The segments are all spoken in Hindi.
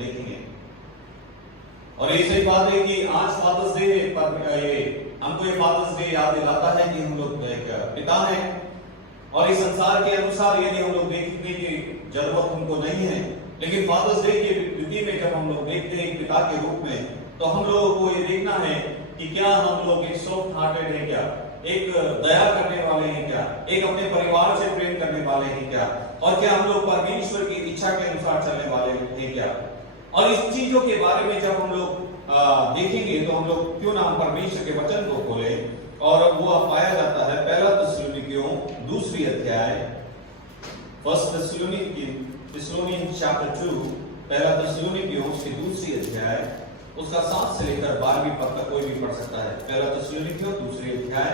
देखेंगे। और ये सही बात है कि आज फादर्स डे पर ये हमको ये फादर्स डे याद दिलाता है कि हम लोग एक पिता हैं, और इस संसार के अनुसार यदि हम लोग देखने की जरूरत हमको नहीं है, लेकिन फादर्स डे की स्थिति में जब हम लोग देखते हैं एक पिता के रूप में, तो हम लोगों को ये देखना है कि क्या हम लोग एक सॉफ्ट हार्टेड है, क्या एक दया करने वाले हैं, क्या एक अपने परिवार से प्रेम करने वाले हैं, क्या और क्या हम लोग परमेश्वर की इच्छा के अनुसार चलने वाले हैं क्या। और इस चीजों के बारे में जब हम लोग देखेंगे तो हम लोग क्यों ना हम परमेश्वर के वचन को खोलें, और वो पाया जाता है पहला थिस्सलुनीकियों 2 अध्याय, फर्स्ट थिस्सलुनीकियंस चैप्टर 2, पहला थिस्सलुनीकियों उसकी 2 अध्याय, उसका 7 से लेकर 12वीं पद तक कोई भी पढ़ सकता है। पहला थिस्सलुनीकियों 2 अध्याय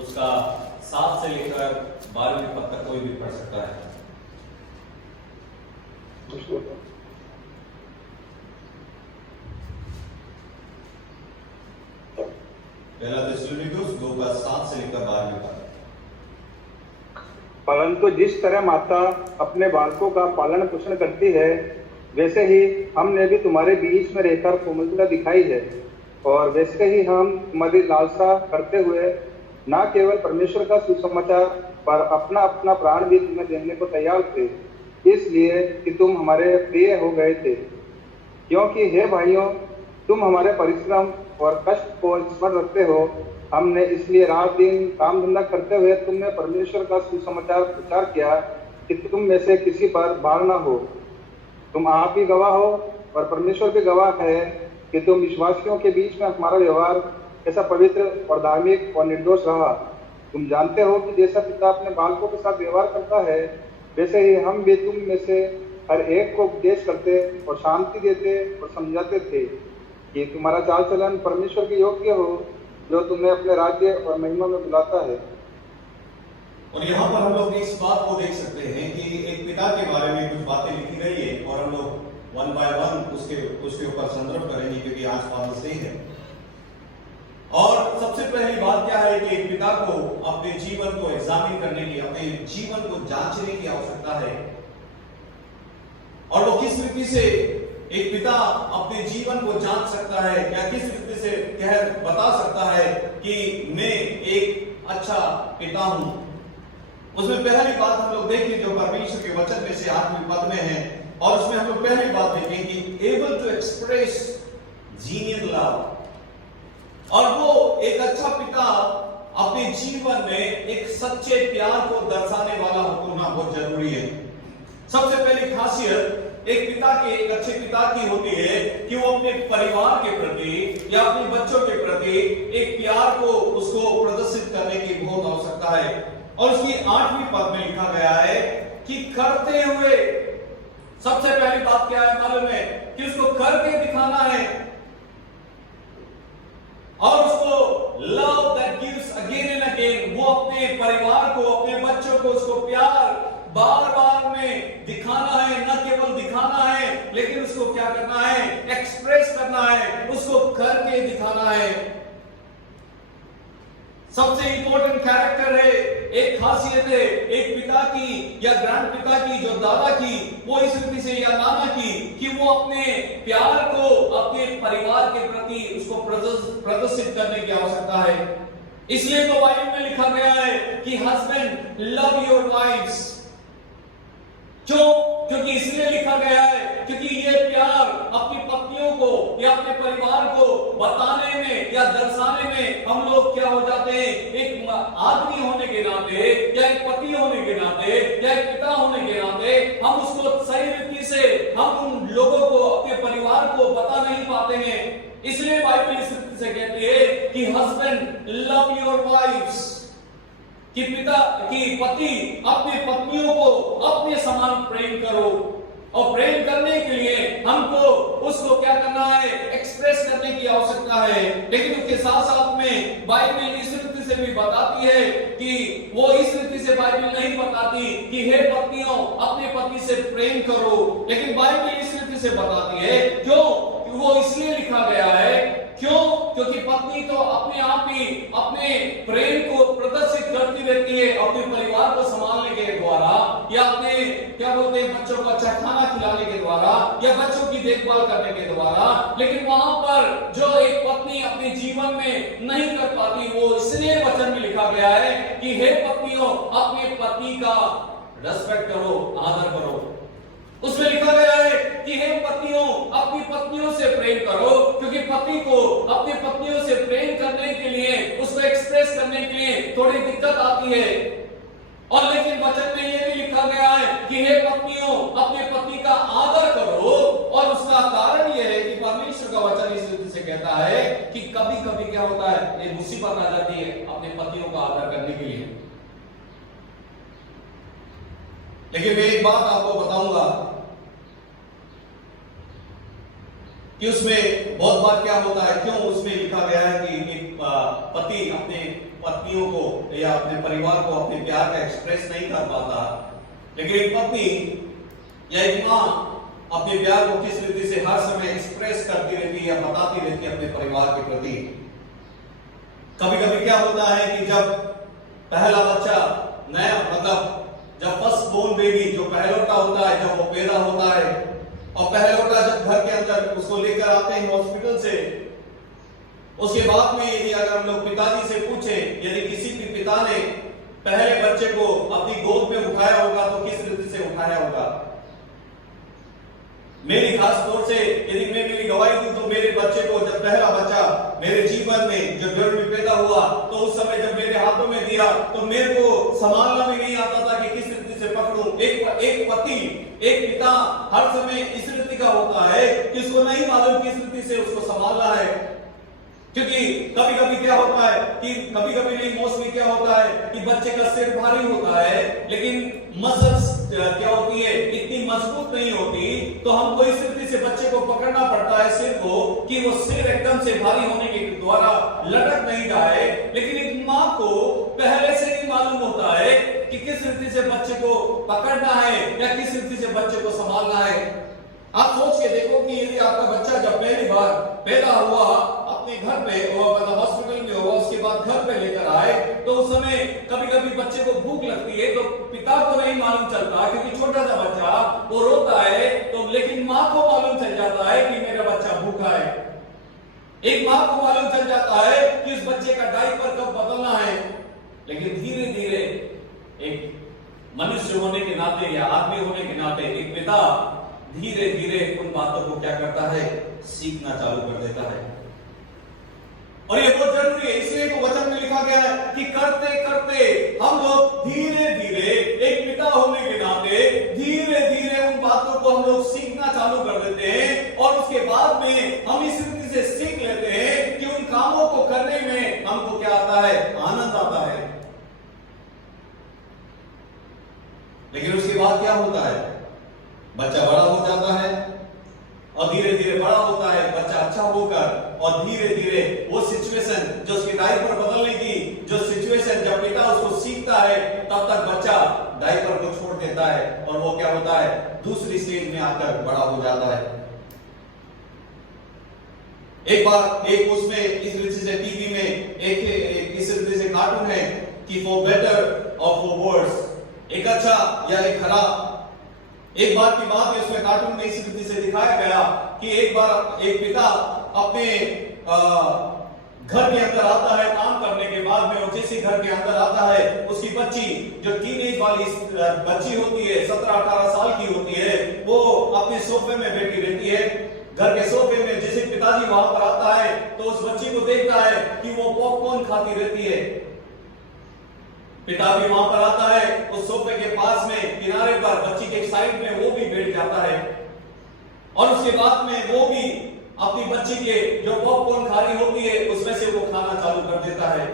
उसका 7 से लेकर 12वीं पद तक कोई भी पढ़ सकता है। पहला थिस्सलुनीकियों 2 का 7 से लेकर 12वीं पद। परंतु जिस तरह माता अपने बालकों का पालन पोषण करती है, वैसे ही हमने भी तुम्हारे बीच में रहकर कोमलता दिखाई है, और वैसे ही हम तुम्हारी लालसा करते हुए न केवल परमेश्वर का सुसमाचार पर अपना अपना प्राण भी तुम्हें देने को तैयार थे, इसलिए कि तुम हमारे प्रिय हो गए थे। क्योंकि हे भाइयों, तुम हमारे परिश्रम और कष्ट को स्मरण रखते हो। हमने इसलिए रात दिन काम धंधा करते हुए तुमने परमेश्वर का सुसमाचार प्रचार किया कि तुम में से किसी पर भार न हो। तुम आप ही गवाह हो और परमेश्वर भी गवाह है कि तुम विश्वासियों के बीच में हमारा व्यवहार कैसा पवित्र और धार्मिक और निर्दोष रहा। तुम जानते हो कि जैसा पिता अपने बालकों के साथ व्यवहार करता है, वैसे ही हम भी तुम में से हर एक को उपदेश करते और शांति देते और समझाते थे कि तुम्हारा चाल चलन परमेश्वर के योग्य हो, जो तुम्हें अपने राज्य और महिमा में बुलाता है। और यहाँ पर हम लोग इस बात को देख सकते हैं कि एक पिता के बारे में कुछ बातें लिखी गई है, और हम लोग 1 बाय 1 उसके ऊपर संदर्भ करेंगे, क्योंकि आज फादर्स डे है। और सबसे पहली बात क्या है कि एक पिता को अपने जीवन को एग्जामिन करने की, अपने जीवन को जांचने की आवश्यकता है। और वो किस रीति से एक पिता अपने जीवन को जांच सकता है, या किस रीति से बता सकता है कि मैं एक अच्छा पिता हूं। उसमें पहली बात हम लोग देखें जो परमेश्वर के वचन में से 8वें पद में है, और उसमें हम लोग पहली बात देखें कि able to express genial love. और वो एक अच्छा पिता अपने जीवन में एक सच्चे प्यार को दर्शाने वाला होना बहुत जरूरी है। सबसे पहली खासियत एक पिता के, एक अच्छे पिता की होती है कि वो अपने परिवार के प्रति या अपने बच्चों के प्रति एक प्यार को उसको प्रदर्शित करने की बहुत आवश्यकता है। और उसकी 8वीं पद में लिखा गया है कि करते हुए, सबसे पहली बात क्या है मालूम है कि उसको करके दिखाना है, और उसको love that gives again and again, वो अपने परिवार को, अपने बच्चों को उसको प्यार बार बार में दिखाना है। न केवल दिखाना है, लेकिन उसको क्या करना है, एक्सप्रेस करना है, उसको करके दिखाना है। सबसे इंपॉर्टेंट कैरेक्टर है, एक खासियत है एक पिता की या ग्रैंड पिता की, जो दादा की, वो इस रीति से, या नाना की, कि वो अपने प्यार को अपने परिवार के प्रति उसको प्रदर्शित करने की आवश्यकता है। इसलिए तो बाइबल में लिखा गया है कि हस्बैंड लव योर वाइफ्स। क्यों? क्योंकि इसलिए लिखा गया है क्योंकि ये प्यार अपनी पत्नियों को या अपने परिवार को बताने में या दर्शाने में हम लोग क्या हो जाते हैं, एक आदमी होने के नाते या एक पति होने के नाते या एक पिता होने के नाते हम उसको सही रीति से हम उन लोगों को, अपने परिवार को बता नहीं पाते हैं। इसलिए बाइबल इस रीति से कहती है कि हस्बैंड लव योर वाइफ्स, कि पिता की पति अपने पत्नियों को अपने समान प्रेम करो। और प्रेम करने के लिए हमको उसको क्या करना है, एक्सप्रेस करने की आवश्यकता है। लेकिन उसके साथ साथ में बाइबल इस रीति से भी बताती है कि वो इस रीति से बाइबल नहीं बताती कि हे पत्नियों अपने पति से प्रेम करो, लेकिन बाइबल इस रीति से बताती है क्यों, वो इसलिए लिखा गया है क्यों, क्योंकि पत्नी तो अपने आप ही अपने प्रेम को प्रदर्शित करती रहती है अपने परिवार को संभालने के द्वारा, या अपने क्या बोलते हैं बच्चों को अच्छा खाना खिलाने के द्वारा, या बच्चों की उसकी देखभाल करने के द्वारा, लेकिन वहां पर जो एक पत्नी अपने जीवन में नहीं कर पाती, वो इसलिए वचन में लिखा गया है कि हे पत्नियों, अपने पति का रेस्पेक्ट करो, आदर करो। उसमें लिखा गया है कि हे पतियों, अपनी पत्नियों से प्रेम करो, क्योंकि पति को अपनी पत्नियों से प्रेम करने के लिए, उसको एक्सप्रेस करने के लिए थोड़ी दिक्कत आती है। और लेकिन वचन में यह भी लिखा गया है कि हे पत्नियों, अपने पति का आदर करो। और उसका कारण यह है कि परमेश्वर का वचन इस रीति से कहता है कि कभी कभी क्या होता है, ये मुसीबत आ जाती है अपने पतियों का आदर करने के लिए। लेकिन मैं एक बात आपको बताऊंगा कि उसमें बहुत बार क्या होता है, क्यों उसमें लिखा गया है कि एक पति अपने पत्नियों को या अपने परिवार को अपने प्यार का एक्सप्रेस नहीं कर पाता, लेकिन एक पत्नी या एक मां अपने प्यार को किस रीति से हर समय एक्सप्रेस करती रहती है या बताती रहती है अपने परिवार के प्रति। कभी कभी क्या होता है कि जब पहला बच्चा नया, मतलब जब फर्स्ट बोर्न बेबी जो पहलौठा होता है, जब वो पैदा होता है और पहलौठा जब घर के अंदर उसको लेकर आते हैं हॉस्पिटल से, उसके बाद में यदि अगर हम लोग पिताजी से पूछें, यदि किसी भी पिता ने पहले बच्चे को अपनी गोद में उठाया होगा तो किस रीति से उठाया होगा। मेरी खास तौर से यदि मैं मेरी गवाही दूं तो मेरे बच्चे को, जब पहला बच्चा मेरे जीवन में जब गर्भ में पैदा हुआ, तो उस समय जब मेरे हाथों में दिया तो मेरे को संभालना भी नहीं आता था कि किस रीति से पकड़ूं। एक पति, एक पिता हर समय इस रीति का होता है कि उसको नहीं मालूम किस रीति से उसको संभालना है। क्योंकि कभी कभी क्या होता है कि कभी कभी नहीं, मोस्टली क्या होता है कि बच्चे का सिर भारी होता है, लेकिन मसल्स क्या होती है, इतनी मजबूत नहीं होती, तो हमको इस रीति से बच्चे को पकड़ना पड़ता है सिर को, कि वो सिर एकदम से भारी होने के द्वारा लटक नहीं जाए। लेकिन एक मां को पहले से ही मालूम होता है कि किस रीति से बच्चे को पकड़ना है या किस रीति से बच्चे को संभालना है। आप सोच के देखो कि यदि आपका बच्चा जब पहली बार पैदा हुआ अपने घर पे, मतलब हॉस्पिटल में हुआ, उसके बाद घर पे लेकर आए, तो उस समय कभी कभी बच्चे को भूख लगती है, तो पिता को नहीं मालूम चलता क्योंकि छोटा सा बच्चा वो रोता है, तो लेकिन माँ को मालूम चल जाता है कि मेरा बच्चा भूखा है। एक माँ को मालूम चल जाता है कि इस बच्चे का डायपर कब बदलना है। लेकिन धीरे धीरे एक मनुष्य होने के नाते या आदमी होने के नाते एक पिता धीरे धीरे उन बातों को क्या करता है, सीखना चालू कर देता है। और ये बहुत जरूरी है, इसलिए तो वचन में लिखा गया है कि करते करते हम लोग धीरे धीरे एक पिता होने के नाते धीरे धीरे उन बातों को हम लोग सीखना चालू कर देते हैं। और उसके बाद में हम इस रीति से सीख लेते हैं कि उन कामों को करने में हमको क्या आता है, आनंद आता है। लेकिन उसके बाद क्या होता है, बच्चा बड़ा हो जाता है और धीरे धीरे बड़ा होता है बच्चा अच्छा होकर, और धीरे धीरे वो सिचुएशन जो उसके डायपर बदलने की जो सिचुएशन जब पिता उसको सीखता है, तब तक बच्चा डायपर को छोड़ देता है और वो क्या होता है, दूसरी स्टेज में आकर बड़ा हो जाता है। एक बार एक उसमें इस रीति से टीवी में एक इस रीति से कार्टून है कि फॉर बेटर और फॉर वर्स, एक अच्छा या एक खराब। एक बार की बात है, उसमें कार्टून में इस रीति से दिखाया गया कि एक बार एक पिता अपने घर के अंदर आता है काम करने के बाद में, और जैसे घर के अंदर आता है उसकी बच्ची जो टीनेज वाली बच्ची होती है, 17-18 साल की होती है, वो अपने सोफे में बैठी रहती है। घर के सोफे में जैसे पिताजी वहां पर आता है तो उस बच्ची को देखता है कि वो पॉपकॉर्न खाती रहती है। पिता भी वहां पर आता है, उस सोफे के पास में किनारे पर बच्ची के साइड में वो भी बैठ जाता है, और उसके बाद में वो भी अपनी बच्ची के जो पॉपकॉर्न खा रही होती है उसमें से वो खाना चालू कर देता है।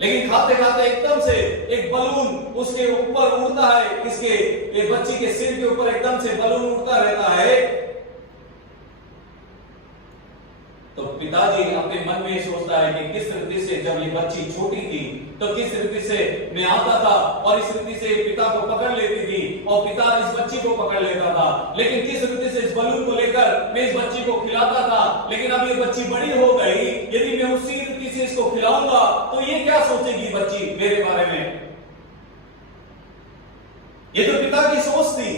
लेकिन खाते खाते एकदम से एक बलून उसके ऊपर उड़ता है, इसके ये बच्ची के सिर के ऊपर एकदम से बलून उड़ता रहता है। तो पिताजी अपने मन में सोचता है कि किस रीति से जब ये बच्ची छोटी थी तो किस रीति से मैं आता था और इस रीति से पिता को पकड़ लेती थी और पिता इस बच्ची को पकड़ लेता था, लेकिन किस रीति से इस बलून को लेकर मैं इस बच्ची को खिलाता था। लेकिन अब ये बच्ची बड़ी हो गई, यदि मैं उसी रीति से इसको खिलाऊंगा तो ये क्या सोचेगी बच्ची मेरे बारे में। ये तो पिता की सोच थी।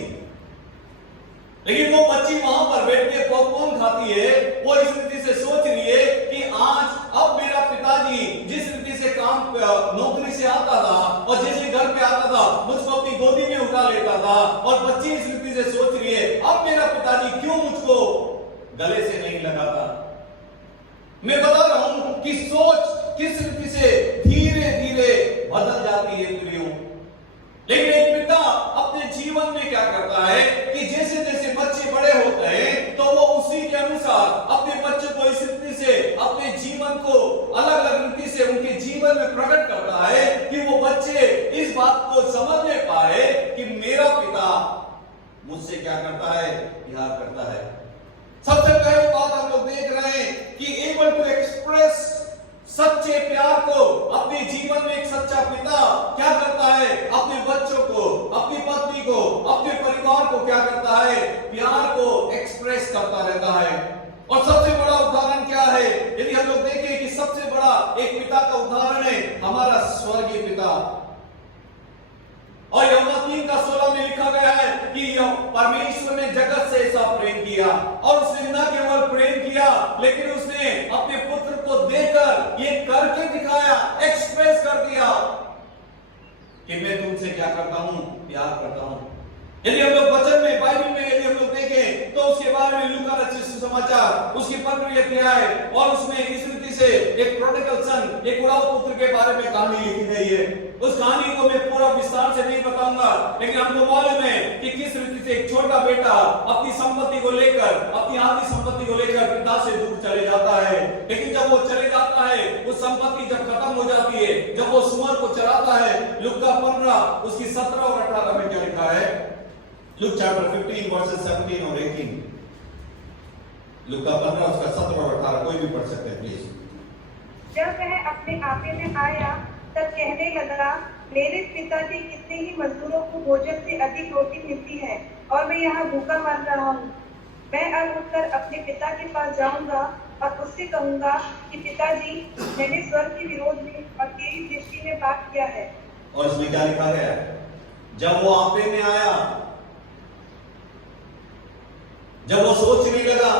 लेकिन वो बच्ची वहां पर बैठ के पॉपकॉर्न खाती है, वो इस रीति से सोच रही है कि आज अब मेरा पिताजी जिस रीति से काम नौकरी से आता था और जैसे घर पे आता था मुझको अपनी गोदी में उठा लेता था, और बच्ची इस रीति से सोच रही है अब मेरा पिताजी क्यों मुझको गले से नहीं लगाता। मैं बता रहा हूं कि सोच किस रीति से धीरे धीरे बदल जाती है प्रियो। लेकिन एक पिता अपने जीवन में क्या करता है कि जैसे जैसे बच्चे बड़े होते हैं तो वो उसी के अनुसार अपने बच्चे को इस रीति से अपने जीवन को अलग अलग रीति से उनके जीवन में प्रकट करता है कि वो बच्चे इस बात को समझ नहीं पाए कि मेरा पिता मुझसे क्या करता है, प्यार करता है। सबसे पहली बात हम लोग देख रहे हैं कि एबल टू एक्सप्रेस सच्चे प्यार को अपने जीवन में एक सच्चा पिता क्या करता है, अपने बच्चों को, अपनी पत्नी को, अपने परिवार को क्या करता है, प्यार को एक्सप्रेस करता रहता है। और सबसे बड़ा उदाहरण क्या है, यदि हम लोग देखें कि सबसे बड़ा एक पिता का उदाहरण है हमारा स्वर्गीय पिता। और यूहन्ना 3:16 में लिखा गया है कि परमेश्वर ने जगत से ऐसा प्रेम किया, और उसने न केवल प्रेम किया लेकिन उसने अपने पुत्र को देकर ये करके दिखाया, एक्सप्रेस कर दिया कि मैं तुमसे क्या करता हूं, प्यार करता हूं। यदि हम लोग वचन में बाइबल में यदि हम लोग देखें तो उसके बारे में लूका रचित सुसमाचार उसकी 15वीं अध्याय और उसमें इस रीति से एक प्रोडिगल सन, एक उड़ाऊ पुत्र के बारे में कहानी लिखी गई है। उस कहानी को मैं पूरा विस्तार से नहीं बताऊंगा, लेकिन हमको मालूम है कि किस रीति से एक छोटा बेटा अपनी संपत्ति को लेकर, अपनी आधी संपत्ति को लेकर पिता से दूर चले जाता है। लेकिन जब वो चले जाता है, वो संपत्ति जब खत्म हो जाती है, जब वो सुअर को चराता है, लूका 15 उसकी 17 और 18 में क्या लिखा है, लूक चैप्टर 15 वर्सेस 17 और 18, लूका 15 उसका 17 और 18 कोई भी पढ़ सकते हैं प्लीज। जब वह अपने आपे में आया तब कहने लगा, मेरे पिता के कितने ही मजदूरों को भोजन से अधिक रोटी मिलती है और मैं यहाँ भूखा मर रहा हूँ। मैं अब उठकर अपने पिता के पास जाऊंगा और उससे कहूंगा कि पिताजी, मैंने स्वर्ग के विरोध में और तेरी दृष्टि में पाप किया है। और इसमें क्या लिखा गया है, जब वो आपे में आया, जब वो सोचने लगा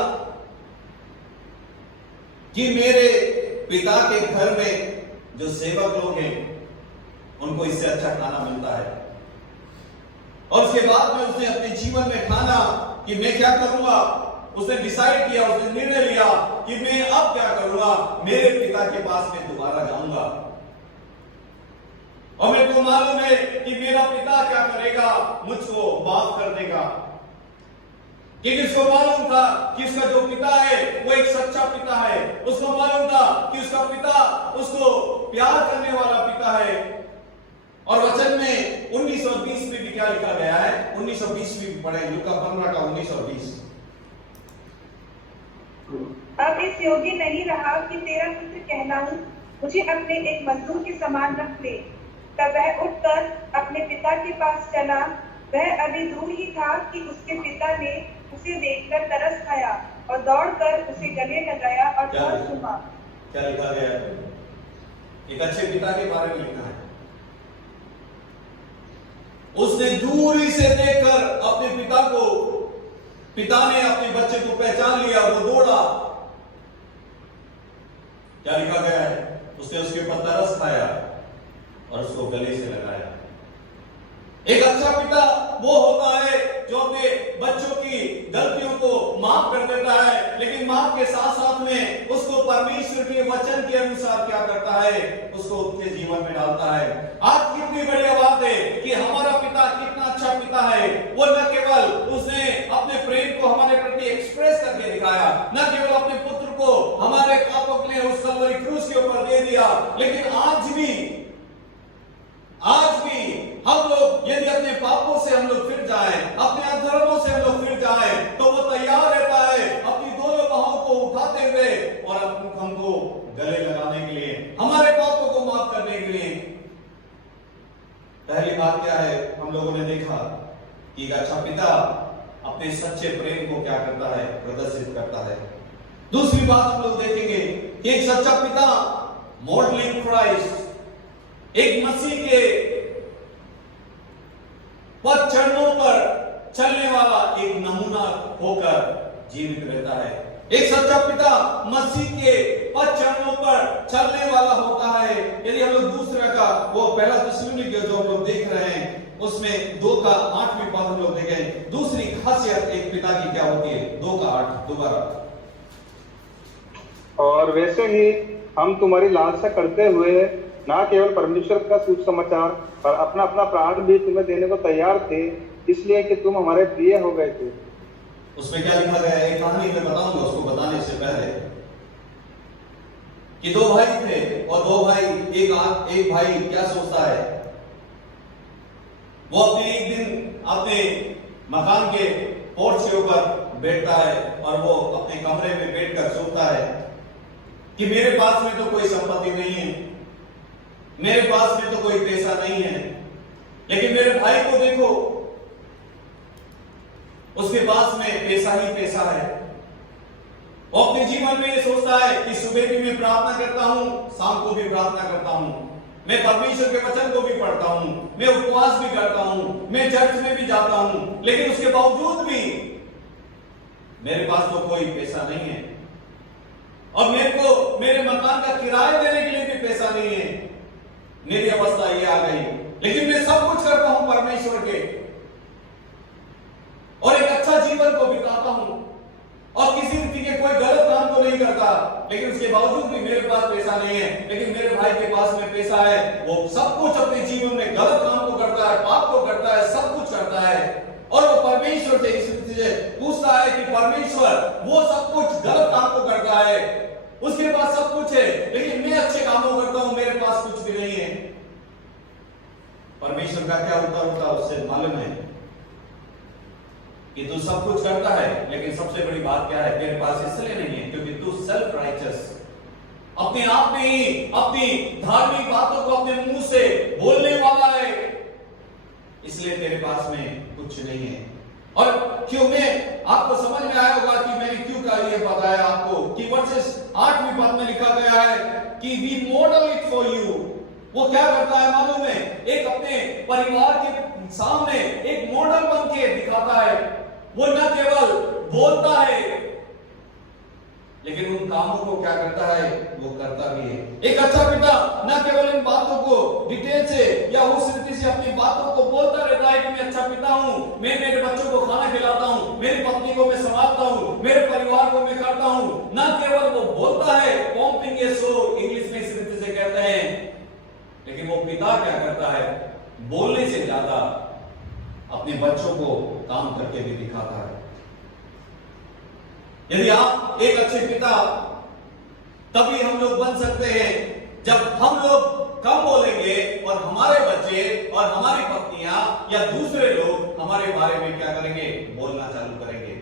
कि मेरे पिता के घर में जो सेवक लोग हैं उनको इससे अच्छा खाना मिलता है, और उसके बाद में उसने अपने जीवन में ठाना कि मैं क्या करूंगा। उसने डिसाइड किया, उसने निर्णय लिया कि मैं अब क्या करूंगा, मेरे पिता के पास में दोबारा जाऊंगा। और मेरे को मालूम है कि मेरा पिता क्या करेगा, मुझको माफ कर देगा। क्योंकि उसको मालूम था कि उसका जो पिता है वो एक सच्चा पिता है। उसको मालूम था कि उसका पिता उसको प्यार करने वाला पिता है। और वचन में 19 और 20 में भी क्या लिखा गया है, 19 और 20 भी पढ़े, लूका 15 का 19 और 20। अब इस योग्य नहीं रहा कि तेरा पुत्र कहलाऊं, मुझे अपने एक मजदूर के समान रख ले। तब वह उठकर अपने पिता के पास चला। वह अभी दूर ही था कि उसके पिता ने उसे देखकर तरस खाया और दौड़कर उसे गले लगाया और बहुत चूमा। क्या लिखा गया है, एक अच्छे पिता के बारे में लिखा है। उसने दूरी से देखकर अपने पिता को, पिता ने अपने बच्चे को पहचान लिया, वो दौड़ा। क्या लिखा गया है, उसने उसके ऊपर तरस खाया और उसको गले से लगाया। एक अच्छा पिता वो होता है जो अपने बच्चों की गलतियों को माफ कर देता है, लेकिन माफ के साथ साथ में उसको परमेश्वर के वचन के अनुसार क्या करता है, उसको उसके जीवन में डालता है। आज कितनी बढ़िया बात है कि हमारा पिता कितना अच्छा पिता है। वो न केवल उसने अपने प्रेम को हमारे प्रति एक्सप्रेस करके दिखाया, न केवल अपने पुत्र को हमारे पापों के लिए उस कलवरी क्रूस के ऊपर दे दिया, लेकिन आज भी हम लोग यदि अपने पापों से हम लोग फिर जाएं, अपने अधर्मों से हम लोग फिर जाएं, तो वो तैयार रहता है अपनी दोनों बाहों को उठाते हुए और हमको गले लगाने के लिए, हमारे पापों को माफ करने के लिए। पहली बात क्या है, हम लोगों ने देखा कि एक अच्छा पिता अपने सच्चे प्रेम को क्या करता है, प्रदर्शित करता है। दूसरी बात हम लोग देखेंगे कि एक सच्चा पिता मॉडलिंग क्राइस्ट, एक मसीह के पद चरणों पर चलने वाला एक नमूना होकर जीवित रहता है। एक सच्चा पिता मसीह के पद चरणों पर चलने वाला होता है। यदि हम लोग दूसरा का वो पहला थिस्सलुनीके जो हम लोग देख रहे हैं उसमें 2:8 पद हम लोग देखें, दूसरी खासियत एक पिता की क्या होती है। 2:8 दोबारा। और वैसे ही हम तुम्हारी लालसा करते हुए ना केवल परमेश्वर का सुसमाचार पर अपना अपना प्राण भी तुम्हें देने को तैयार थे, इसलिए कि तुम हमारे प्रिय हो गए थे। उसमें क्या लिखा गया है, एक कहानी मैं बताऊंगा उसको बताने से पहले कि 2 भाई थे और 2 भाई एक भाई क्या सोचता है, वो अपने एक दिन अपने मकान के पोर्च के ऊपर बैठता है और वो अपने कमरे में बैठकर सोचता है कि मेरे पास में तो कोई संपत्ति नहीं है, मेरे पास में तो कोई पैसा नहीं है, लेकिन मेरे भाई को देखो उसके पास में पैसा ही पैसा है। वो अपने जीवन में ये सोचता है कि सुबह भी मैं प्रार्थना करता हूं, शाम को भी प्रार्थना करता हूं, मैं परमेश्वर के वचन को भी पढ़ता हूं, मैं उपवास भी करता हूं, मैं चर्च में भी जाता हूं, लेकिन उसके बावजूद भी मेरे पास तो कोई पैसा नहीं है और मेरे को मेरे मकान का किराया देने के लिए भी पैसा नहीं है। मेरी अवस्था ये आ गई, लेकिन मैं सब कुछ करता हूं परमेश्वर के और एक अच्छा जीवन को बिताता हूं और किसी रीति के कोई गलत काम को नहीं करता, लेकिन उसके बावजूद भी मेरे पास पैसा नहीं है। लेकिन मेरे भाई के पास में पैसा है, वो सब कुछ अपने जीवन में गलत काम को करता है, पाप को करता है, सब कुछ करता है और वो परमेश्वर से इस रीति से पूछता है कि परमेश्वर वो सब कुछ गलत काम को करता है, उसके पास सब कुछ है, लेकिन मैं अच्छे कामों करता हूं, मेरे पास कुछ भी नहीं है। परमेश्वर का क्या उत्तर होता है उससे मालूम है कि तू सब कुछ करता है, लेकिन सबसे बड़ी बात क्या है, तेरे पास इसलिए नहीं है क्योंकि तू सेल्फ राइचस, अपने आप में ही अपनी धार्मिक बातों को अपने मुंह से बोलने वाला है, इसलिए तेरे पास में कुछ नहीं है। और क्यों में आपको समझ में आया होगा कि मैंने क्यों का ये बताया आपको कि वर्सेस 8वीं पद में लिखा गया है कि V model it for you. वो क्या करता है मालूम है, एक अपने परिवार के सामने एक मॉडल बन के दिखाता है। वो न केवल बोलता है लेकिन उन कामों को क्या करता है, वो करता भी है। एक अच्छा पिता न केवल इन बातों को डिटेल से या उस रीति से अपनी बातों को बोलता रहता है कि मैं अच्छा पिता हूं, मैं मेरे बच्चों को खाना खिलाता हूं, मेरी पत्नी को मैं संभालता हूं, मेरे परिवार को मैं करता हूं। न केवल वो बोलता है, पॉम्पिंग ए शो इंग्लिश में इस रीति से कहते हैं, लेकिन वो पिता क्या करता है, बोलने से ज्यादा अपने बच्चों को काम करके भी दिखाता है। यदि आप एक अच्छे पिता तभी हम लोग बन सकते हैं जब हम लोग कम बोलेंगे और हमारे बच्चे और हमारी पत्नियां या दूसरे लोग हमारे बारे में क्या करेंगे, बोलना चालू करेंगे।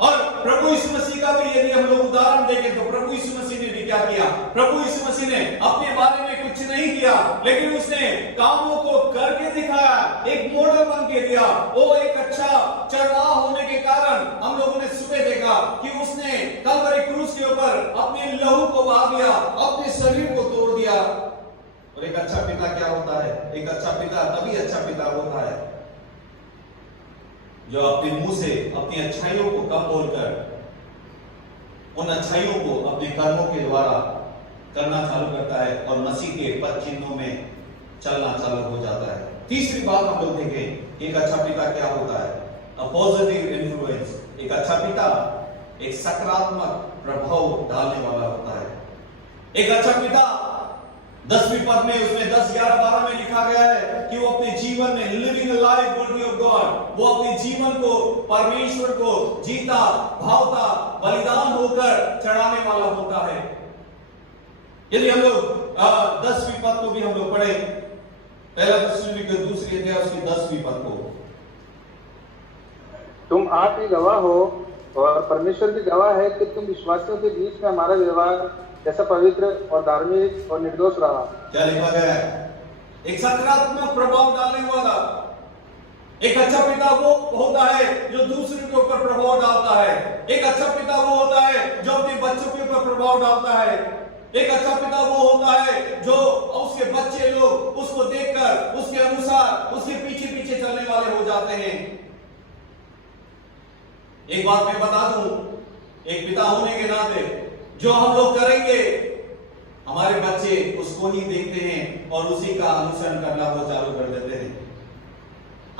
और प्रभु यीशु मसीह का भी यदि हम लोग उदाहरण देखें तो प्रभु यीशु मसीह ने भी क्या किया, प्रभु यीशु मसीह ने अपने बारे में कुछ नहीं किया, लेकिन उसने कामों को करके दिखाया, एक मॉडल बन के दिया। वो एक अच्छा चरवाहा होने के कारण हम लोगों ने सुबह देखा कि उसने कलवरी क्रूस के ऊपर अपने लहू को बहा दिया, अपने शरीर को तोड़ दिया। और एक अच्छा पिता क्या होता है, एक अच्छा पिता तभी अच्छा पिता होता है जो अपने मुंह से अपनी अच्छाइयों को कम बोलकर उन अच्छाइयों को अपने कर्मों के द्वारा करना चालू करता है और मसीह के पद चिन्हों में चलना चालू हो जाता है। तीसरी बात हम लोग देखें, एक अच्छा पिता क्या होता है, अ पॉजिटिव इन्फ्लुएंस। एक अच्छा पिता एक सकारात्मक प्रभाव डालने वाला होता है। एक अच्छा पिता 10वीं पद में उसमें 10, 11, 12 में लिखा गया है कि वो अपने जीवन में living a life worthy of God, वो अपने जीवन को परमेश्वर को जीता भावता बलिदान होकर चढ़ाने वाला होता है। यदि हम लोग 10वीं पद को भी हम लोग पढ़े, पहला थिस्सलुनीके दूसरी अध्याय उसकी 10वीं पद को, तुम आप ही गवाह हो और परमेश्वर भी गवाह है कि तुम विश्वासियों के बीच में हमारा व्यवहार कैसा पवित्र और धार्मिक और निर्दोष रहा। क्या लिखा गया है, एक सकारात्मक प्रभाव डालने वाला। एक अच्छा पिता वो होता है जो दूसरे के ऊपर प्रभाव डालता है। एक अच्छा पिता वो होता है जो अपने बच्चों के ऊपर प्रभाव डालता है। एक अच्छा पिता वो होता है जो उसके बच्चे लोग उसको देखकर उसके अनुसार उसके पीछे पीछे चलने वाले हो जाते हैं। एक बात मैं बता दूं, एक पिता होने के नाते जो हम लोग करेंगे, हमारे बच्चे उसको ही देखते हैं और उसी का अनुसरण करना वो चालू कर देते हैं।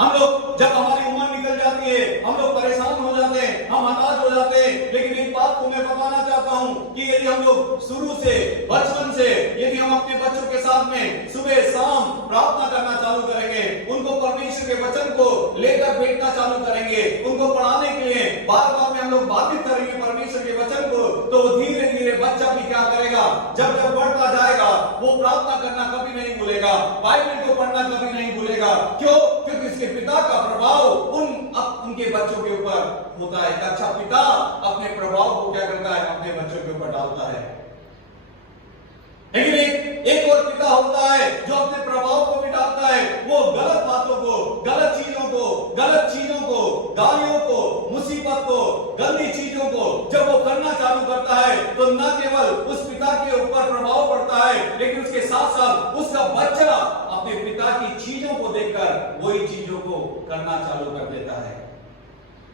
हम लोग जब हमारी उम्र निकल जाती है, हम लोग परेशान हो जाते हैं, हम हताश हो जाते हैं। लेकिन एक बात को मैं बताना चाहता हूं कि यदि हम लोग शुरू से, बचपन से यदि हम अपने बच्चों के साथ में सुबह शाम प्रार्थना करना चालू करेंगे, उनको परमेश्वर के वचन को लेकर बैठना चालू करेंगे, उनको पढ़ाने के लिए बार बार में हम लोग बाधित करेंगे परमेश्वर के वचन को, तो धीरे धीरे बच्चा भी क्या करेगा, जब जब बढ़ता जाएगा वो प्रार्थना करना कभी नहीं भूलेगा, बाइबल को पढ़ना कभी नहीं भूलेगा। क्यों? क्योंकि उसके पिता का प्रभाव उनके बच्चों के ऊपर होता है। एक अच्छा पिता अपने प्रभाव को क्या करता है, अपने बच्चों के ऊपर डालता है। लेकिन एक और पिता होता है जो अपने प्रभाव को भी डालता है। वो गलत बातों को, गलत चीजों को, गालियों को, मुसीबत को, गंदी चीजों को जब वो करना चालू करता है तो न केवल उस पिता के ऊपर प्रभाव पड़ता है, लेकिन उसके साथ साथ उसका बच्चा अपने पिता की चीजों को देखकर वही चीजों को करना चालू कर देता है।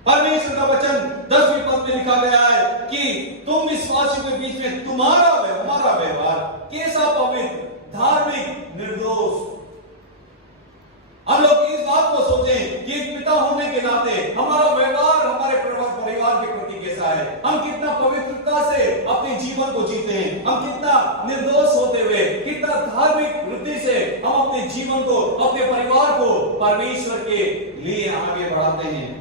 परमेश्वर का वचन 10वें पद में लिखा गया है कि तुम विश्वासियों के बीच में हमारा व्यवहार कैसा पवित्र, धार्मिक, निर्दोष। हम लोग इस बात को सोचें कि एक पिता होने के नाते हमारा व्यवहार हमारे परिवार के प्रति कैसा है, हम कितना पवित्रता से अपने जीवन को जीते हैं, हम कितना निर्दोष होते हुए, कितना धार्मिक वृत्ति से हम अपने जीवन को, अपने परिवार को परमेश्वर के लिए आगे बढ़ाते हैं।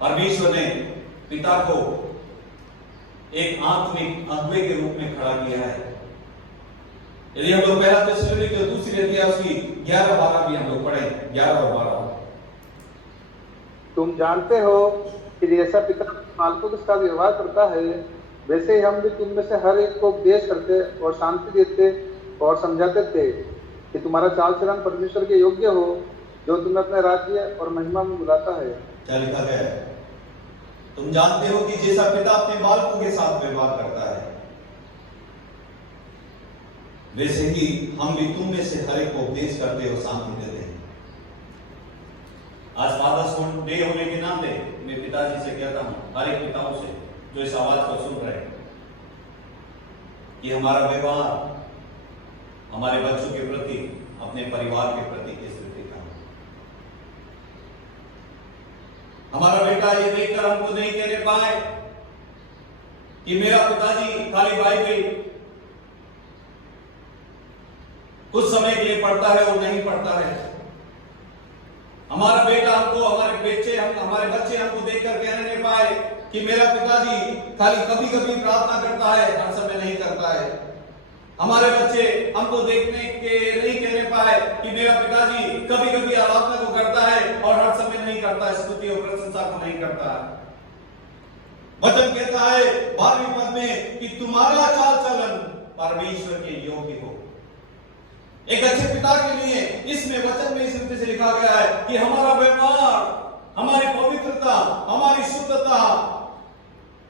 परमेश्वर ने पिता को एक आत्मिक अगुवे के रूप में खड़ा किया है। यदि हम लोग पहला थिस्सलुनीके जो दूसरी अध्याय उसकी 11-12 भी हम लोग पढ़े, 11 और 12। तुम जानते हो कि जैसा पिता बालकों के साथ व्यवहार करता है, वैसे ही हम भी तुम में से हर एक को उपदेश करते और शांति देते और समझाते थे कि तुम्हारा चाल चलन परमेश्वर के योग्य हो, जो तुम्हें अपने राज्य और महिमा में बुलाता है। क्या लिखा गया है? तुम जानते हो कि जैसा पिता अपने बालकों के साथ व्यवहार करता है, वैसे ही हम भी तुम में से हर एक को उपदेश करते और शांति देते हैं। आज फादर्स डे होने के नाते मैं पिताजी से कहता हूं, हर एक पिताओं से जो इस आवाज को सुन रहे हैं, कि हमारा व्यवहार हमारे बच्चों के प्रति, अपने परिवार के प्रति किस रीति का हो। हमारा बेटा ये देखकर हमको नहीं कहने पाए कि मेरा पिताजी खाली बाइबल कुछ समय के लिए पढ़ता है और नहीं पढ़ता है। हमारा बेटा हमको, हमारे बच्चे हमको देखकर कहने नहीं पाए कि मेरा पिताजी खाली कभी कभी प्रार्थना करता है, हर समय नहीं करता है। हमारे बच्चे हमको देखने के नहीं कहने पाए कि मेरा पिताजी कभी कभी आराधना को करता है और हर समय नहीं करता है, स्तुति और प्रशंसा को नहीं करता है। वचन कहता है 12वें पद में कि तुम्हारा चाल चलन परमेश्वर के योग्य हो। एक अच्छे पिता के लिए इसमें वचन में इस रीति से लिखा गया है कि हमारा व्यवहार, हमारी पवित्रता, हमारी शुद्धता,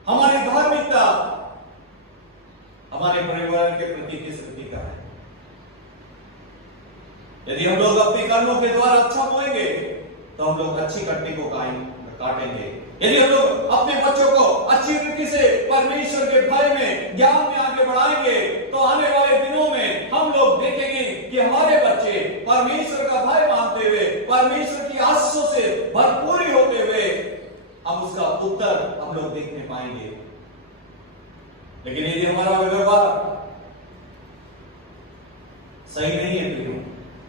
हमारी धार्मिकता हमारे परिवार के प्रति किस रीति का है। यदि हम लोग अपने कर्मों के द्वारा अच्छा बोएंगे तो हम लोग अच्छी कटनी को काटेंगे। यदि हम लोग अपने बच्चों को अच्छी रीति से परमेश्वर के भय में, ज्ञान में आगे बढ़ाएंगे तो आने वाले दिनों में हम लोग देखेंगे कि हमारे बच्चे परमेश्वर का भय मानते हुए, परमेश्वर की आशीषों से भरपूरी होते हुए हम उसका उत्तर हम लोग देखने पाएंगे। लेकिन यदि हमारा व्यवहार सही नहीं है प्रियो,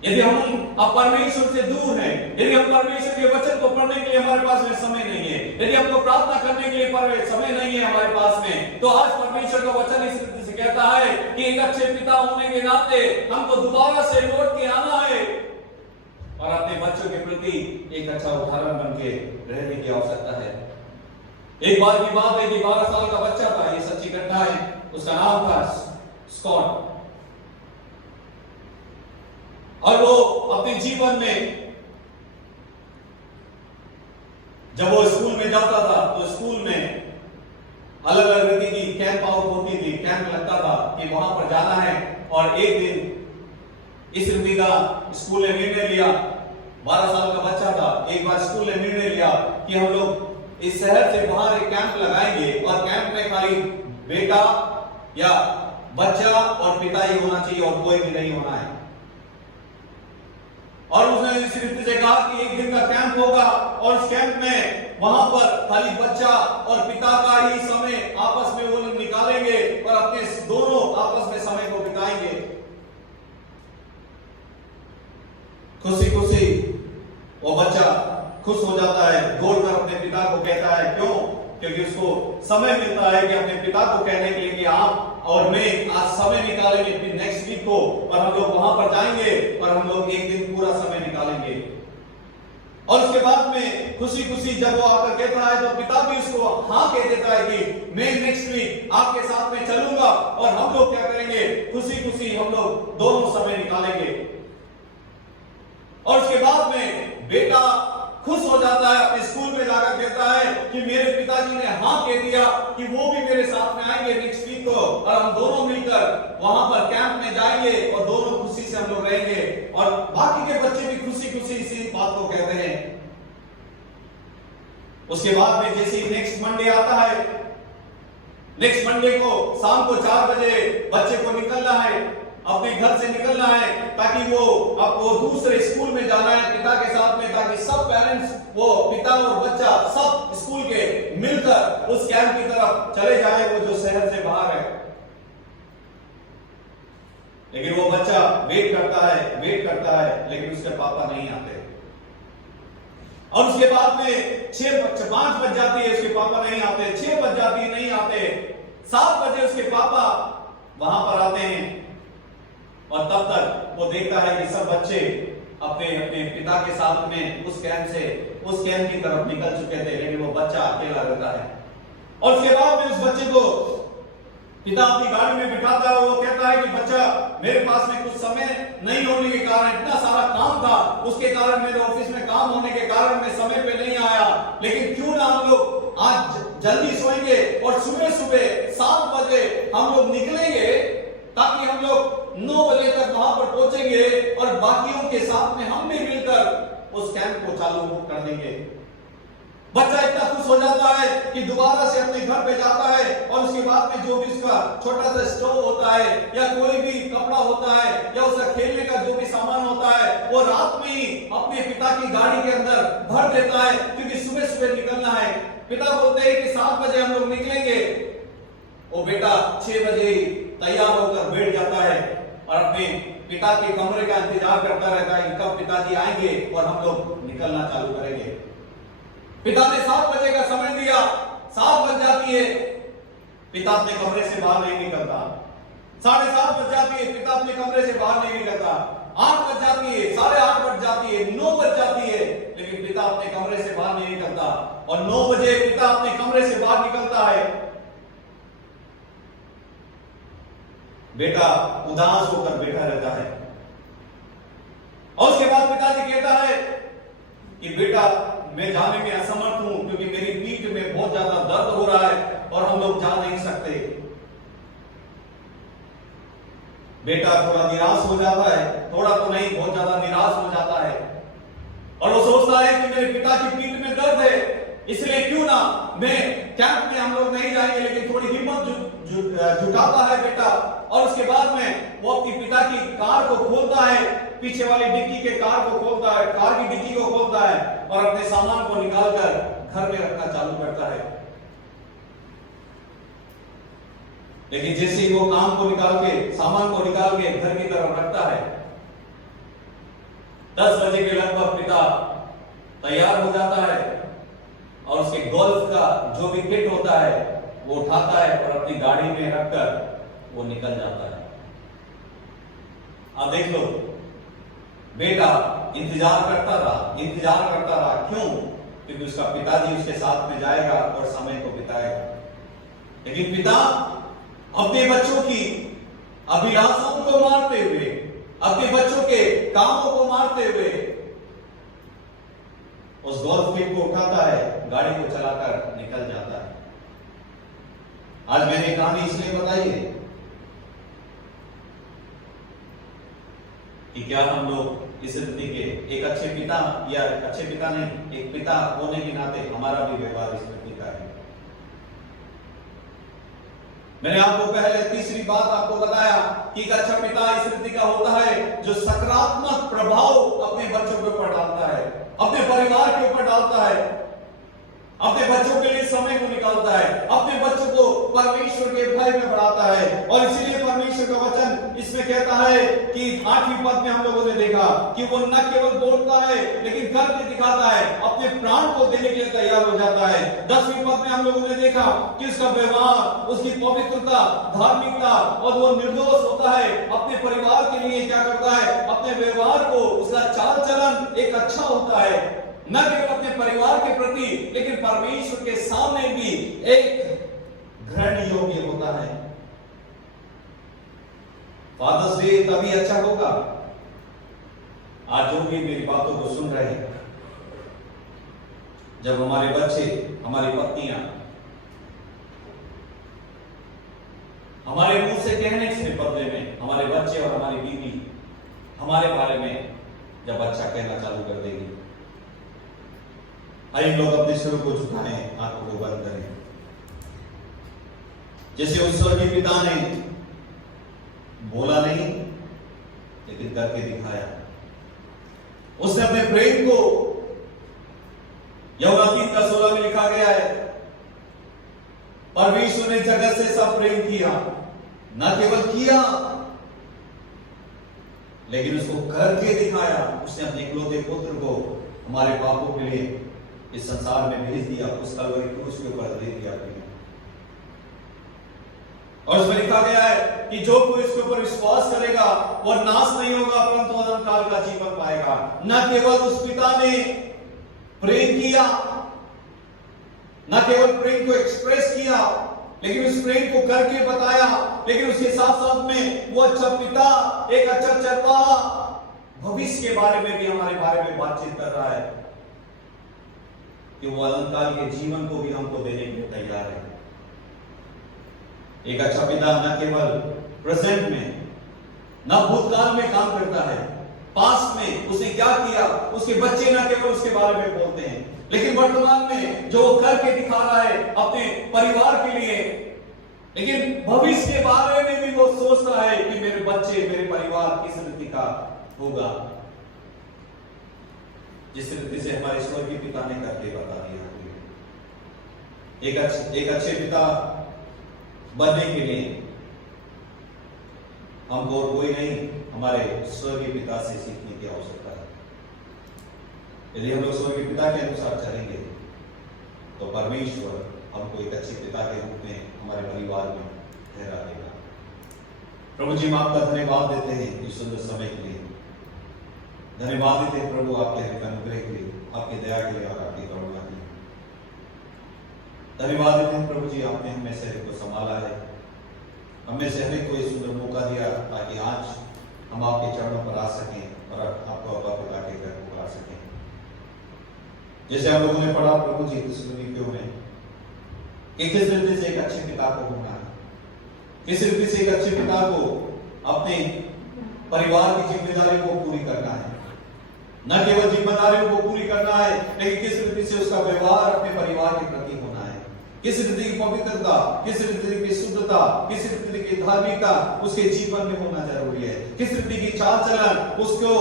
यदि हम अब परमेश्वर से दूर हैं, यदि हम परमेश्वर के वचन को पढ़ने के लिए हमारे पास में समय नहीं है, यदि हमको प्रार्थना करने के लिए समय नहीं है हमारे पास में, तो आज परमेश्वर का वचन इस रीति से कहता है कि एक अच्छे पिता होने के नाते हमको दोबारा से लौट के आना है और अपने बच्चों के प्रति एक अच्छा उदाहरण बन के रहने की आवश्यकता है। एक बार की बात है कि 12 साल का बच्चा था, ये सच्ची घटना है, उसका नाम था स्कॉट, और वो अपने जीवन में जब वो स्कूल में जाता था तो स्कूल में अलग अलग रीति की कैंप आउट होती थी, कैंप लगता था कि वहां पर जाना है। और एक दिन इस रीति का स्कूल ने निर्णय लिया 12 साल का बच्चा था। एक बार स्कूल ने निर्णय लिया कि हम लोग इस शहर से बाहर एक कैंप लगाएंगे और कैंप में खाली बेटा या बच्चा और पिता ही होना चाहिए और कोई भी नहीं होना है। और उसने इस रीति से कहा कि एक दिन का कैंप होगा और उस कैंप में वहां पर खाली बच्चा और पिता का ही समय आपस में वो लोग निकालेंगे और अपने दोनों आपस में समय को बिताएंगे। खुशी खुशी वो बच्चा खुश हो जाता है, दौड़कर अपने पिता को कहता है। क्यों? क्योंकि उसको समय मिलता है कि अपने पिता को कहने के लिए कि आप और मैं आज समय निकालेंगे नेक्स्ट वीक को और हम लोग वहां पर जाएंगे और हम लोग एक दिन पूरा समय निकालेंगे। और उसके बाद में खुशी खुशी जब वो आकर कहता है तो पिता भी उसको हाँ कह देता है कि मैं नेक्स्ट वीक आपके साथ में चलूंगा और हम लोग क्या करेंगे, खुशी खुशी हम लोग दोनों समय निकालेंगे। और उसके बाद में बेटा खुश हो जाता है, अपने स्कूल में जाकर कहता है कि मेरे पिताजी ने हाँ कह दिया कि वो भी मेरे साथ में आएंगे नेक्स्ट वीक को और हम दोनों मिलकर वहां पर कैंप में जाएंगे और दोनों खुशी से हम लोग रहेंगे। और बाकी के बच्चे भी खुशी खुशी इसी बात को कहते हैं। उसके बाद में जैसे ही नेक्स्ट मंडे आता है, नेक्स्ट मंडे को शाम को 4 बजे बच्चे को निकलना है, अपने घर से निकलना है ताकि वो अब वो दूसरे स्कूल में जाना है पिता के साथ में, ताकि सब पेरेंट्स वो पिता और बच्चा सब स्कूल के मिलकर उस कैंप की तरफ चले जाए वो जो शहर से बाहर है। लेकिन वो बच्चा वेट करता है लेकिन उसके पापा नहीं आते। और उसके बाद में 5 बज जाती है, उसके पापा नहीं आते। 6 बज जाती है, नहीं आते। 7 बजे उसके पापा वहां पर आते हैं और तब तक वो देखता है कि सब बच्चे अपने अपने पिता के साथ में उस कैंप की तरफ निकल चुके थे, लेकिन वो बच्चा अकेला रहता है। और उसके बाद में उस बच्चे को पिता अपनी गाड़ी में बिठाता है और वो कहता है कि बच्चा, मेरे पास में कुछ समय नहीं होने के कारण, इतना सारा काम था, उसके कारण मेरे ऑफिस में काम होने के कारण मैं समय पे नहीं आया, लेकिन क्यों ना हम लोग आज जल्दी सोएंगे और सुबह सुबह 7 बजे हम लोग निकलेंगे ताकि हम लोग 9 बजे तक वहां पर पहुंचेंगे और बाकियों के साथ में हम भी मिलकर उस कैंप को चालू कर देंगे। बच्चा इतना खुश हो जाता है कि दोबारा से अपने घर पे जाता है और उसके बाद में जो भी उसका छोटा सा स्टोव होता है या कोई भी कपड़ा होता है या उसका खेलने का जो भी सामान होता है वो रात में ही अपने पिता की गाड़ी के अंदर भर देता है, क्योंकि सुबह सुबह निकलना है। पिता बोलते हैं कि 7 बजे हम लोग निकलेंगे। वो बेटा 6 बजे तैयार होकर बैठ जाता है और अपने पिता के कमरे का इंतजार करता रहता है कि कब पिताजी आएंगे और हम लोग निकलना चालू करेंगे। पिता ने 7 बजे का समय दिया, 7 बज जाती है, पिता अपने कमरे से बाहर नहीं निकलता। 7:30 बज जाती है, पिता अपने कमरे से बाहर नहीं निकलता। 8 बज जाती है, 8:30 बज जाती है, 9 बज जाती है, लेकिन पिता अपने कमरे से बाहर नहीं निकलता। और 9 बजे पिता अपने कमरे से बाहर निकलता है, बेटा उदास होकर बैठा रहता है। और उसके बाद पिताजी कहता है कि बेटा, मैं जाने में असमर्थ हूं क्योंकि मेरी पीठ में बहुत ज्यादा दर्द हो रहा है और हम लोग जा नहीं सकते। बेटा थोड़ा निराश हो जाता है, थोड़ा तो नहीं बहुत ज्यादा निराश हो जाता है और वो सोचता है कि मेरे पिता की पीठ में दर्द है, इसलिए क्यों ना मैं कैंप में हम लोग नहीं जाएंगे, लेकिन थोड़ी हिम्मत जुटाता है बेटा। और उसके बाद में वो अपनी पिता की कार को खोलता है, पीछे वाली डिक्की के कार को खोलता है, कार की डिक्की को खोलता है और अपने सामान को निकालकर घर में रखना चालू करता है। लेकिन जैसे ही वो काम को निकाल के, सामान को निकाल के घर की तरफ रखता है, 10 बजे के लगभग पिता तैयार हो जाता है और उसके गोल्फ का जो भी किट होता है वो उठाता है और अपनी गाड़ी में रखकर वो निकल जाता है। अब देख लो, बेटा इंतजार करता रहा। क्यों? क्योंकि उसका पिताजी उसके साथ में जाएगा और समय को बिताएगा। लेकिन पिता अपने बच्चों की अभिलाषाओं को मारते हुए, अपने बच्चों के कामों को मारते हुए उस गोल्फ किट को उठाता है, गाड़ी को चलाकर निकल जाता है। आज मैंने कहानी इसलिए बताई है कि क्या हम लोग इस रीति के एक अच्छे पिता, या अच्छे पिता नहीं, एक पिता होने के नाते हमारा भी व्यवहार इस रीति का है। मैंने आपको पहले तीसरी बात आपको बताया कि एक अच्छा पिता इस रीति का होता है जो सकारात्मक प्रभाव अपने बच्चों के ऊपर डालता है, अपने परिवार के ऊपर डालता है, अपने बच्चों के लिए समय को निकालता है, अपने बच्चों को परमेश्वर के भय में बढ़ाता है। और इसीलिए परमेश्वर का वचन इसमें कहता है कि 8वीं पद में हम लोगों ने देखा कि वो न केवल बोलता है लेकिन करके दिखाता है, अपने प्राण को देने के लिए तैयार हो जाता है। 10वीं पद में हम लोगों ने देखा कि उसका व्यवहार, उसकी पवित्रता, धार्मिकता, और वो निर्दोष होता है, अपने परिवार के लिए क्या करता है, अपने व्यवहार को, उसका चाल चलन एक अच्छा होता है, न केवल अपने परिवार के प्रति लेकिन परमेश्वर के सामने भी एक ग्रहण योग्य होता है। फादर्स डे तभी अच्छा होगा, आज जो भी मेरी बातों को सुन रहे हैं, जब हमारे बच्चे, हमारी पत्नियां हमारे मुंह से कहने से बदले में हमारे बच्चे और हमारी बीवी हमारे बारे में जब अच्छा कहना चालू कर देगी, आइए लोग अपने सिर को झुकाएं, आंखों को बंद करें। जैसे उस स्वर्गीय पिता ने बोला नहीं लेकिन करके दिखाया, उसने अपने प्रेम को, यूहन्ना 3:16 में लिखा गया है, परमेश्वर ने जगत से सब प्रेम किया, न केवल किया लेकिन उसको करके दिखाया। उसने अपने इकलौते पुत्र को हमारे पापों के लिए इस संसार में भेज दिया, उस कलवरी क्रूस के ऊपर दे दिया। और उसमें लिखा गया है कि जो कोई इसके ऊपर विश्वास करेगा वह नाश नहीं होगा परंतु अनंत काल का जीवन पाएगा। न केवल उस पिता ने प्रेम किया, न केवल प्रेम को एक्सप्रेस किया लेकिन उस प्रेम को करके बताया, लेकिन उसके साथ साथ में वो अच्छा पिता, एक अच्छा चरवाहा भविष्य के बारे में भी हमारे बारे में बातचीत कर रहा है कि वो अनंत काल के जीवन को भी हमको देने के लिए तैयार है। एक अच्छा पिता न केवल प्रेजेंट में, न भूतकाल में काम करता है, पास्ट में उसने क्या किया, उसके बच्चे न केवल उसके बारे में बोलते हैं लेकिन वर्तमान में जो वो करके दिखा रहा है अपने परिवार के लिए, लेकिन भविष्य के बारे में भी वो सोचता है कि मेरे बच्चे, मेरे परिवार किस रीति का होगा, जिस रीति से हमारे स्वर्गीय पिता ने करके बता दिया। एक अच्छे पिता बनने के लिए हमको और कोई नहीं, हमारे स्वर्गीय पिता से सीखने की आवश्यकता है। यदि हम लोग स्वर्गीय पिता के अनुसार चलेंगे तो परमेश्वर हमको एक अच्छे पिता के रूप में हमारे परिवार में ठहरा देगा। प्रभु जी, हम आपका धन्यवाद देते हैं इस सुंदर समय के लिए, धन्यवाद देते हैं प्रभु आपके अनुग्रह के लिए, आपकी दया के लिए और आपकी करुणा के लिए। धन्यवाद देते हैं प्रभु जी, आपने हमें से को संभाला है, हमें से हमें को सुंदर मौका दिया ताकि आज हम आपके चरणों पर आ सकें और आपको अब्बा पिता के घर को आ सकें। जैसे हम लोगों ने पढ़ा प्रभु जी थिस्सलुनीकियों में कि किस रीति से एक अच्छे पिता को होना है, किस रीति से एक अच्छे पिता को अपने परिवार की जिम्मेदारी को पूरी करना है, न केवल जिम्मेदारियों को पूरी करना है लेकिन किस रीति से उसका व्यवहार अपने परिवार के प्रति होना है, किस रीति की पवित्रता, किस रीति की शुद्धता, किस रीति की धार्मिकता उसके जीवन में होना जरूरी है, किस रीति की चाल चलन उसको,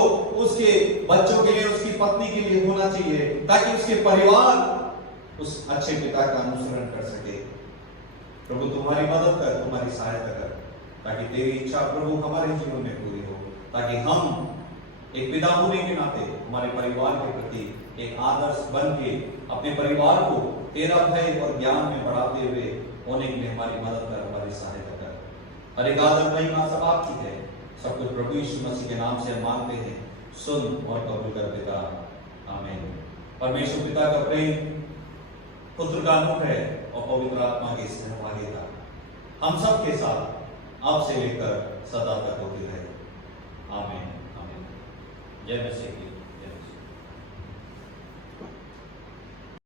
उसके बच्चों के लिए, उसकी पत्नी के लिए होना चाहिए ताकि उसके परिवार उस अच्छे पिता का अनुसरण कर सके। प्रभु तुम्हारी मदद कर, तुम्हारी सहायता कर ताकि तेरी इच्छा प्रभु हमारे जीवन में पूरी हो, ताकि हम एक पिता होने के नाते हमारे परिवार के प्रति एक आदर्श बन के अपने परिवार को तेरा भय और ज्ञान में बढ़ाते हुए होने के लिए हमारी मदद कर, हमारी सहायता कर। और एक आदर महिमा सब आपकी है, सब कुछ प्रभु यीशु मसीह के नाम से हम मांगते हैं, सुन और कबूल कर पिता, आमीन। परमेश्वर पिता का प्रेम, पुत्र का अनुग्रह और पवित्र आत्मा की सहभागिता हम सब के साथ आपसे लेकर सदा तक होती रहे, आमीन। आमीन। जय मसीह।